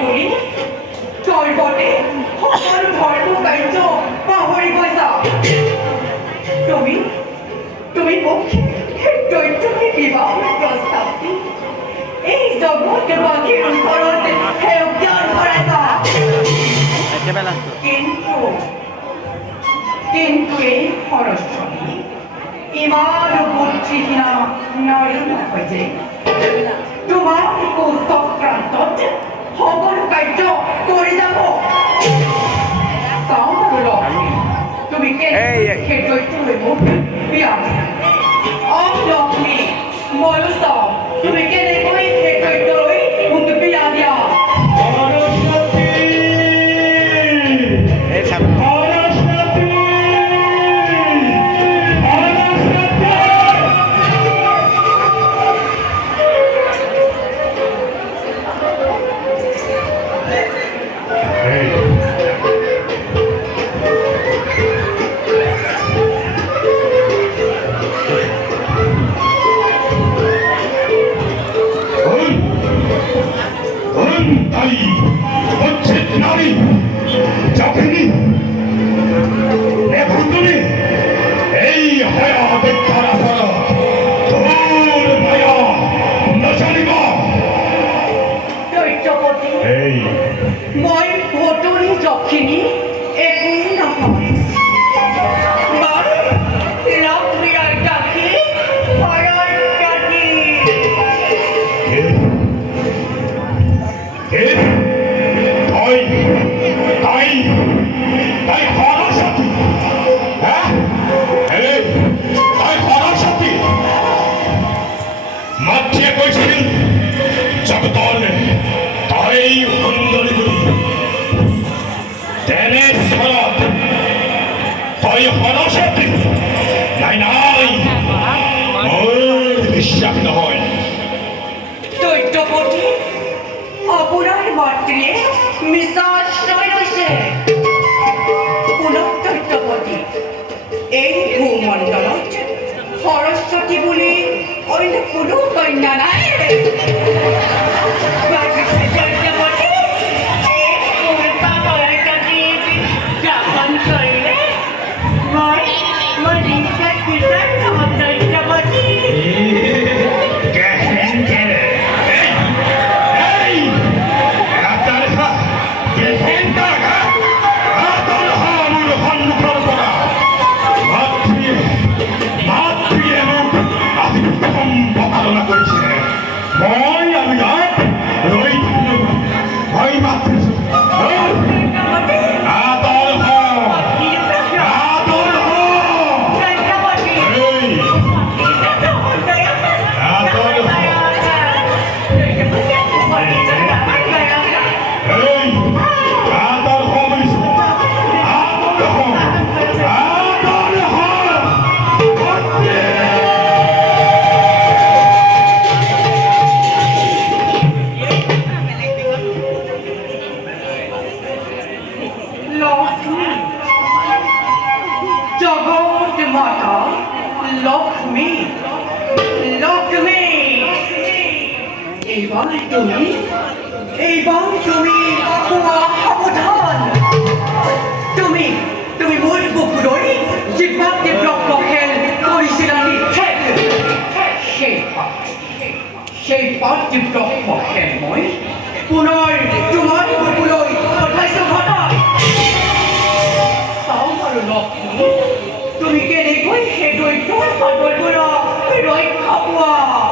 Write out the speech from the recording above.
কৰি তলপতে সকলো ধৰ্ম কাৰ্য পাহৰি গৈছা তুমি মোক দৈত্যই বিবাহৰ প্ৰস্তাৱ দি এই জগতবাসীৰ ওচৰত সেউজ্ঞান ভৰাইছা কিন্তু এই সৰস্বতী ইমান বুদ্ধিহীনা নাৰী নহয় যে তোমাৰ কুচক্ৰান্তত সকলো কাৰ্য কৰি যাব চাওঁ আৰু লক্ষ্মী তুমি সেই দৈত্যই মোক বিয়া দিয়া লক্ষ্মী ময়ো চাওঁ তুমি কেনেকৈ সেই দৈত্যই মোক বিয়া দিয়া মই ভতুৰি যক্ষিণী একোৱেই নহয় লক্ষ্মীৰ ডাকি হৰৰ ডাকি মাতৃয়ে কৈছিল জগতলে তাই সুন্দৰী বুলি তেনেস্থলত তই সৰস্বতী নাই মোৰ বিশ্বাস নহয় দৈত্যপতি আপোনাৰ মাতৃয়ে মিছাশ্ৰয় লৈছে দৈত্যপতি এই ভূমণ্ডলত সৰস্বতী বুলি অন্য কোনো কন্যা নাই লক্ষ্মী এইবাৰ তুমি সাৱধান তুমি মোৰ বুকুলৈ যিমান খেল কৰিছিলা নিক্ষেপ সেই খেল মই পুনৰ তোমাৰ বুকুলৈ পঠাইছো ঘটাই চাওঁ আৰু লক্ষ্মী তুমি কেনেকৈ সেই দৈত্যৰ হাতৰ পৰা ৰক্ষা পোৱা